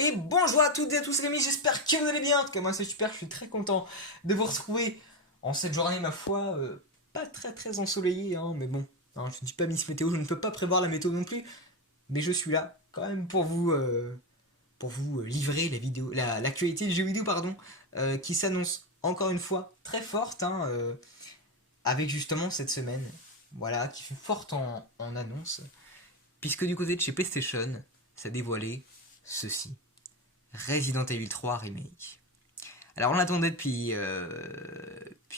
Et bonjour à toutes et à tous les amis, j'espère que vous allez bien. En tout cas moi c'est super, je suis très content de vous retrouver en cette journée ma foi pas très ensoleillée hein, mais bon, hein, je ne suis pas Miss Météo, je ne peux pas prévoir la météo non plus, mais je suis là quand même pour vous livrer la vidéo, l'actualité du jeu vidéo pardon, qui s'annonce encore une fois très forte hein, avec justement cette semaine, voilà, qui fut forte en annonce, puisque du côté de chez PlayStation, ça dévoilait ceci. Resident Evil 3 Remake. Alors on l'attendait depuis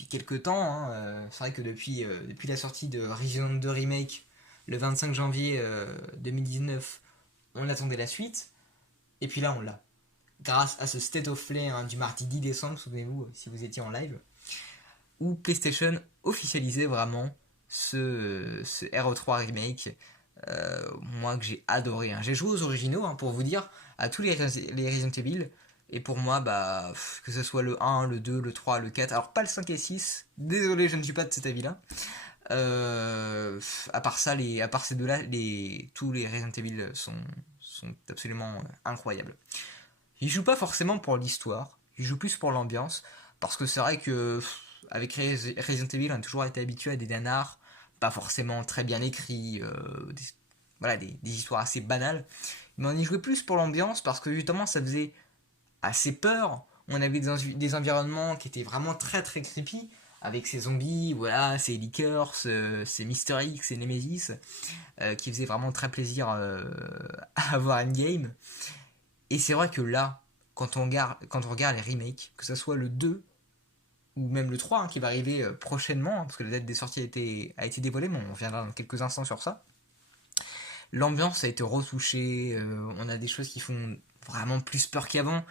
quelques temps, hein. C'est vrai que depuis la sortie de Resident 2 Remake, le 25 janvier 2019, on attendait la suite, et puis là on l'a. Grâce à ce State of Play hein, du mardi 10 décembre, souvenez-vous si vous étiez en live, où PlayStation officialisait vraiment ce RE3 Remake, moi que j'ai adoré. Hein. J'ai joué aux originaux, hein, pour vous dire, à tous les Resident Evil. Et pour moi, bah, que ce soit le 1, le 2, le 3, le 4, alors pas le 5 et 6, désolé, je ne suis pas de cet avis-là. À part ça, à part ces deux-là, tous les Resident Evil sont absolument incroyables. Ils jouent pas forcément pour l'histoire, ils jouent plus pour l'ambiance, parce que c'est vrai que avec Resident Evil, on a toujours été habitué à des nanars pas forcément très bien écrits, voilà, des histoires assez banales. Mais on y jouait plus pour l'ambiance, parce que justement, ça faisait assez peur. On avait des environnements qui étaient vraiment très creepy, avec ces zombies, voilà, ces lickers, ces Mister X, ces Nemesis, qui faisaient vraiment très plaisir à avoir in-game. Et c'est vrai que là, quand on regarde les remakes, que ce soit le 2 ou même le 3 hein, qui va arriver prochainement, hein, parce que la date des sorties a été dévoilée, mais on reviendra dans quelques instants sur ça. L'ambiance a été retouchée, on a des choses qui font vraiment plus peur qu'avant,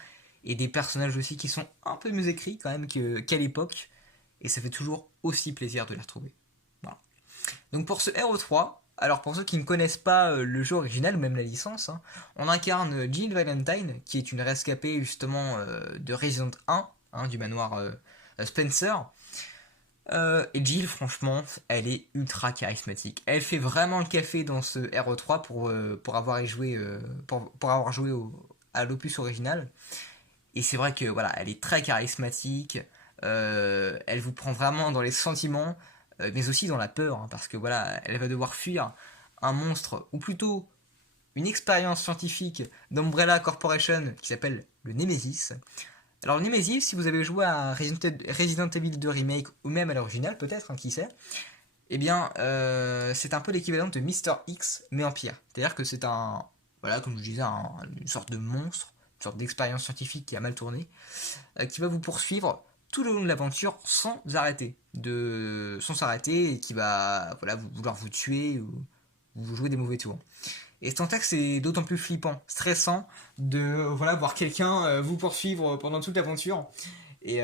et des personnages aussi qui sont un peu mieux écrits quand même qu'à l'époque, et ça fait toujours aussi plaisir de les retrouver. Voilà. Donc pour ce RE3, alors pour ceux qui ne connaissent pas le jeu original ou même la licence, hein, on incarne Jill Valentine, qui est une rescapée justement de Resident 1, hein, du manoir Spencer. Et Jill, franchement, elle est ultra charismatique. Elle fait vraiment le café dans ce RE3 pour avoir joué, pour avoir joué à l'opus original. Et c'est vrai que voilà, elle est très charismatique. Elle vous prend vraiment dans les sentiments, mais aussi dans la peur, hein, parce que voilà, elle va devoir fuir un monstre, ou plutôt une expérience scientifique d'Umbrella Corporation qui s'appelle le Nemesis. Alors Nemesis, si vous avez joué à Resident Evil 2 Remake ou même à l'original peut-être, hein, qui sait, eh bien c'est un peu l'équivalent de Mister X mais en pire. C'est-à-dire que c'est un, voilà, comme je disais, une sorte de monstre, une sorte d'expérience scientifique qui a mal tourné, qui va vous poursuivre tout le long de l'aventure sans s'arrêter et qui va voilà, vouloir vous tuer ou vous jouer des mauvais tours. Et tant que c'est d'autant plus flippant, stressant de voilà voir quelqu'un vous poursuivre pendant toute l'aventure. Et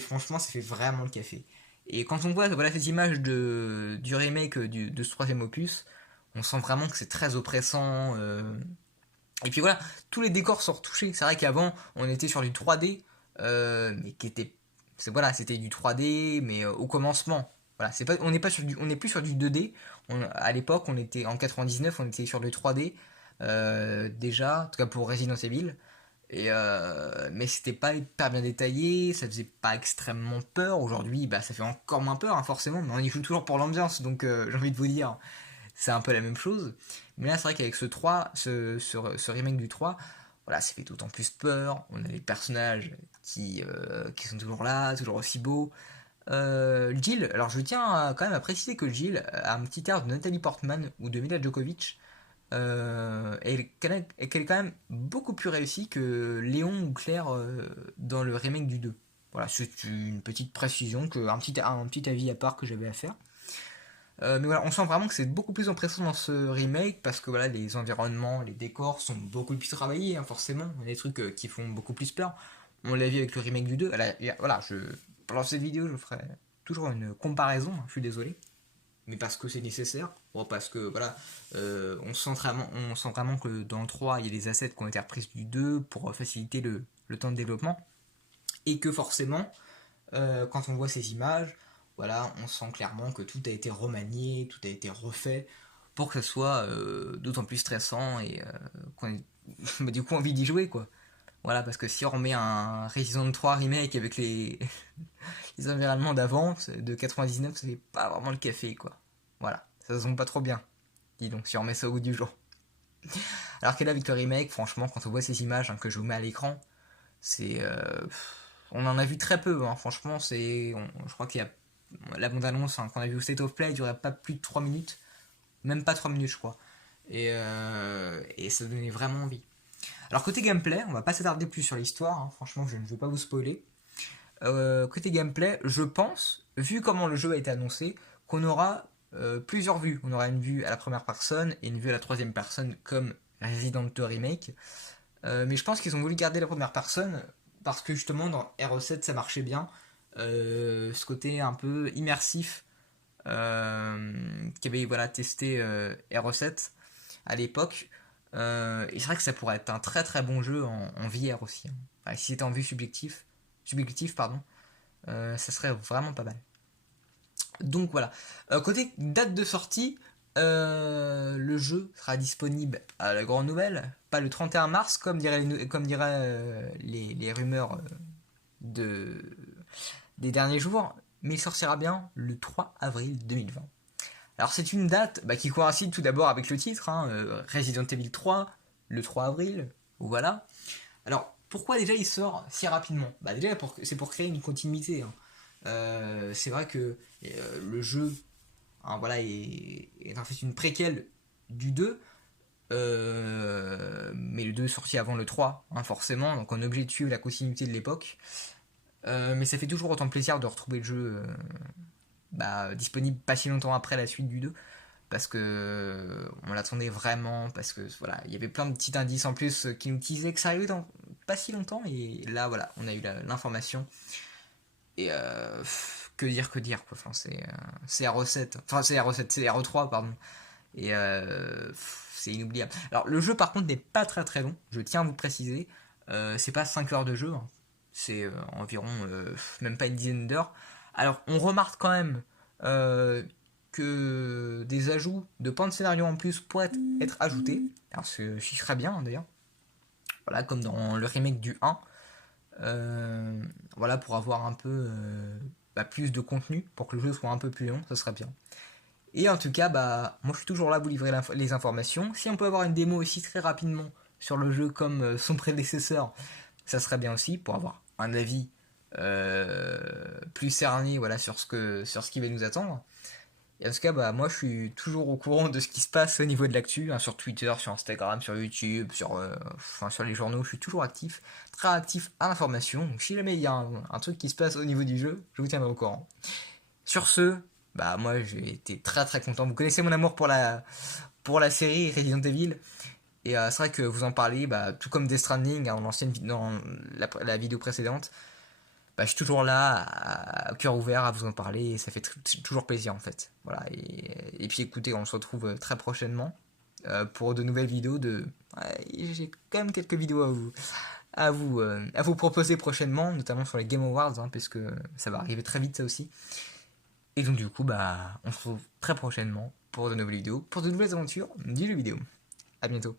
franchement, ça fait vraiment le café. Et quand on voit voilà, ces images du remake de ce troisième opus, on sent vraiment que c'est très oppressant. Et puis voilà, tous les décors sont retouchés. C'est vrai qu'avant, on était sur du 3D, mais qui était, voilà, c'était du 3D, mais au commencement. Voilà, c'est pas, on n'est plus sur du 2D. À l'époque, on était en 99, on était sur du 3D déjà, en tout cas pour Resident Evil. Mais c'était pas hyper bien détaillé, ça faisait pas extrêmement peur. Aujourd'hui, bah, ça fait encore moins peur, hein, forcément, mais on y joue toujours pour l'ambiance, donc j'ai envie de vous dire, c'est un peu la même chose. Mais là, c'est vrai qu'avec ce remake du 3, voilà, ça fait d'autant plus peur. On a les personnages qui sont toujours là, toujours aussi beaux. Jill, alors je tiens quand même à préciser que Jill a un petit air de Nathalie Portman ou de Mila Djokovic. Et qu'elle est quand même beaucoup plus réussie que Léon ou Claire dans le remake du 2. Voilà, c'est une petite précision, un petit avis à part que j'avais à faire. Mais voilà, on sent vraiment que c'est beaucoup plus impressionnant dans ce remake parce que voilà, les environnements, les décors sont beaucoup plus travaillés, hein, forcément. Il y a des trucs qui font beaucoup plus peur. On l'a vu avec le remake du 2. Voilà, pendant cette vidéo, je ferai toujours une comparaison, hein, je suis désolé. Mais parce que c'est nécessaire. Bon, parce que voilà, on sent vraiment que dans le 3, il y a des assets qui ont été repris du 2 pour faciliter le temps de développement. Et que forcément, quand on voit ces images, voilà, on sent clairement que tout a été remanié, tout a été refait pour que ce soit d'autant plus stressant et bah, du coup envie d'y jouer quoi. Voilà, parce que si on remet un Resident 3 remake avec les environnements d'avant, de 99, c'est pas vraiment le café quoi. Voilà, ça se vend pas trop bien. Dis donc, si on remet ça au goût du jour. Alors que là, avec le remake, franchement, quand on voit ces images hein, que je vous mets à l'écran, c'est. On en a vu très peu, hein. Franchement, je crois qu'il y a. La bande-annonce hein, qu'on a vu au State of Play durait pas plus de 3 minutes. Même pas 3 minutes, je crois. Et ça donnait vraiment envie. Alors, côté gameplay, on va pas s'attarder plus sur l'histoire. Hein. Franchement, je ne veux pas vous spoiler. Côté gameplay, je pense, vu comment le jeu a été annoncé, qu'on aura plusieurs vues. On aura une vue à la première personne et une vue à la troisième personne comme Resident Evil Remake. Mais je pense qu'ils ont voulu garder la première personne parce que justement dans RE7 ça marchait bien. Ce côté un peu immersif qu'avait voilà, testé RE7 à l'époque. Et c'est vrai que ça pourrait être un très très bon jeu en VR aussi. Hein. Enfin, si c'était en vue subjectif pardon, ça serait vraiment pas mal. Donc voilà. Côté date de sortie, le jeu sera disponible à la grande nouvelle, pas le 31 mars comme diraient les rumeurs de, des derniers jours, mais il sortira bien le 3 avril 2020. Alors c'est une date bah, qui coïncide tout d'abord avec le titre, hein, Resident Evil 3, le 3 avril, voilà. Alors pourquoi déjà il sort si rapidement bah, déjà c'est pour créer une continuité. Hein. C'est vrai que le jeu hein, voilà, est en fait une préquelle du 2, mais le 2 est sorti avant le 3, hein, forcément, donc on est obligé de suivre la continuité de l'époque. Mais ça fait toujours autant plaisir de retrouver le jeu bah, disponible pas si longtemps après la suite du 2, parce que on l'attendait vraiment, parce que voilà, il y avait plein de petits indices en plus qui nous disaient que ça arrivait dans pas si longtemps, et là voilà, on a eu l'information. Et que dire quoi. Enfin, c'est RE7. Enfin, c'est RE7, c'est RE3, pardon. Et c'est inoubliable. Alors, le jeu, par contre, n'est pas très très long. Je tiens à vous préciser. C'est pas 5 heures de jeu. Hein. C'est environ même pas une dizaine d'heures. Alors, on remarque quand même que des ajouts de points de scénario en plus pourraient être ajoutés. Alors, ce qui serait bien, hein, d'ailleurs. Voilà, comme dans le remake du 1. Voilà, pour avoir un peu bah, plus de contenu, pour que le jeu soit un peu plus long, ça serait bien. Et en tout cas, bah, moi je suis toujours là à vous livrer les informations. Si on peut avoir une démo aussi très rapidement sur le jeu comme son prédécesseur, ça serait bien aussi pour avoir un avis plus cerné voilà, sur ce qui va nous attendre. Et en tout cas, bah, moi je suis toujours au courant de ce qui se passe au niveau de l'actu, hein, sur Twitter, sur Instagram, sur YouTube, sur les journaux, je suis toujours actif, très actif à l'information. Donc si jamais il y a un truc qui se passe au niveau du jeu, je vous tiendrai au courant. Sur ce, bah moi j'ai été très très content. Vous connaissez mon amour pour la série Resident Evil. Et c'est vrai que vous en parlez, bah, tout comme Death Stranding, hein, dans la vidéo précédente, bah, je suis toujours là, à cœur ouvert, à vous en parler, et ça fait toujours plaisir en fait. Voilà, et puis écoutez, on se retrouve très prochainement pour de nouvelles vidéos. Ouais, j'ai quand même quelques vidéos à vous proposer prochainement, notamment sur les Game Awards, hein, parce que ça va arriver très vite ça aussi. Et donc du coup, bah, on se retrouve très prochainement pour de nouvelles vidéos, pour de nouvelles aventures du jeu vidéo. À bientôt.